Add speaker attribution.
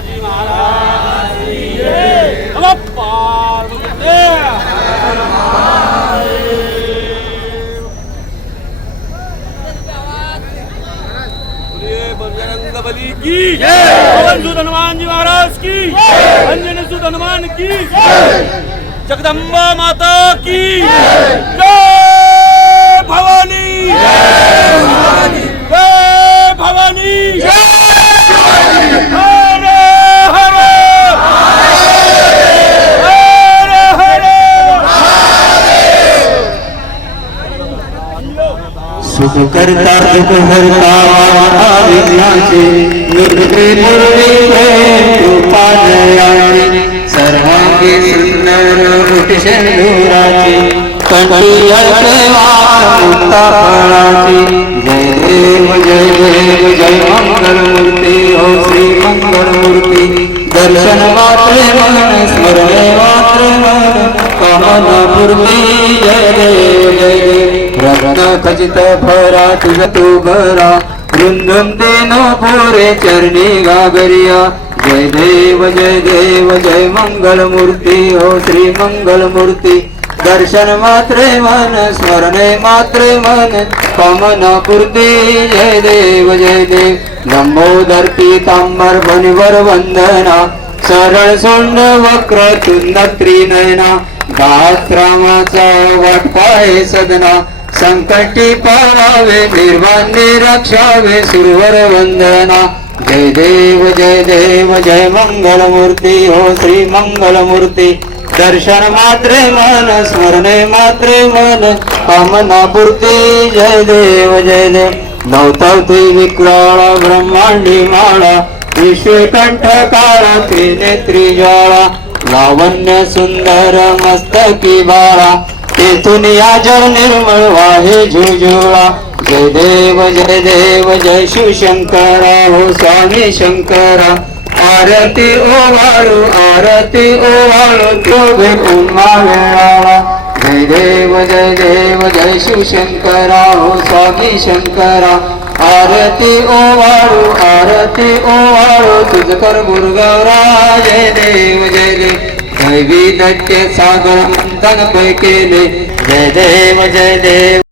Speaker 1: महाराज की जय नमः पार्वती बोलिए बजरंग बली की पवन सुत हनुमान जी महाराज की अंजनी सुत हनुमान की जगदम्बा माता की जय
Speaker 2: सुख करता दुख हरता विघ्नाचे दुर्गे मुरली कृपा जयाची सर्वांगी सुंदर कुटशेंदुराची कंटियाचे मुक्ता फळाची जय देव जय देव जय मंगल मूर्ती हो श्री मंगल मूर्ती दर्शन मात्रे मन स्मरणे मात्रे मन कामना पूर्ती जय देव जय देव। रत्न खचित भरा तुझ तू भरा. वृंदम देन पोरे चरणी गागरिया. जय देव जय देव जय मंगल मूर्ती हो श्री मंगल मूर्ती दर्शन मात्रे मन स्मरणे मात्रे मन. कामना पूर्ती. जय देव जय देव. लंबोदर तांबर बनिवर वंदना. सरळ सोंड वक्र तुंद त्रिनयना. गात्रामाचा वाट पाय सदना संकटी पारावे निर्वाणी रक्षावे सुरवर वंदना. जय देव जय देव जय मंगल मूर्ती हो श्री मंगल मूर्ती दर्शन मात्रे मन स्मरणे मात्रे मन. कामना पूर्ती जय देव जय देव. नवतवती विक्राळा ब्रह्मांडी माळा. विश्वकंठ काळा त्रिनेत्री ज्वाळा. लावण्य सुंदर मस्तकी बाळा. तेथून या जग निर्मळ वाहे झुजुळा जय देव जय देव जय शिवशंकरा. हो स्वामी शंकरा. आरती ओवाळू आरती ओवाळू शोभे उमा वेळाळा जय देव जय देव जय शिवशंकरा. हो स्वामी शंकरा. आरती ओवाळू आरती ओवाळू तुझ कर जय देव जय देव. दैवी सागर मंथन केले जय देव जय देव।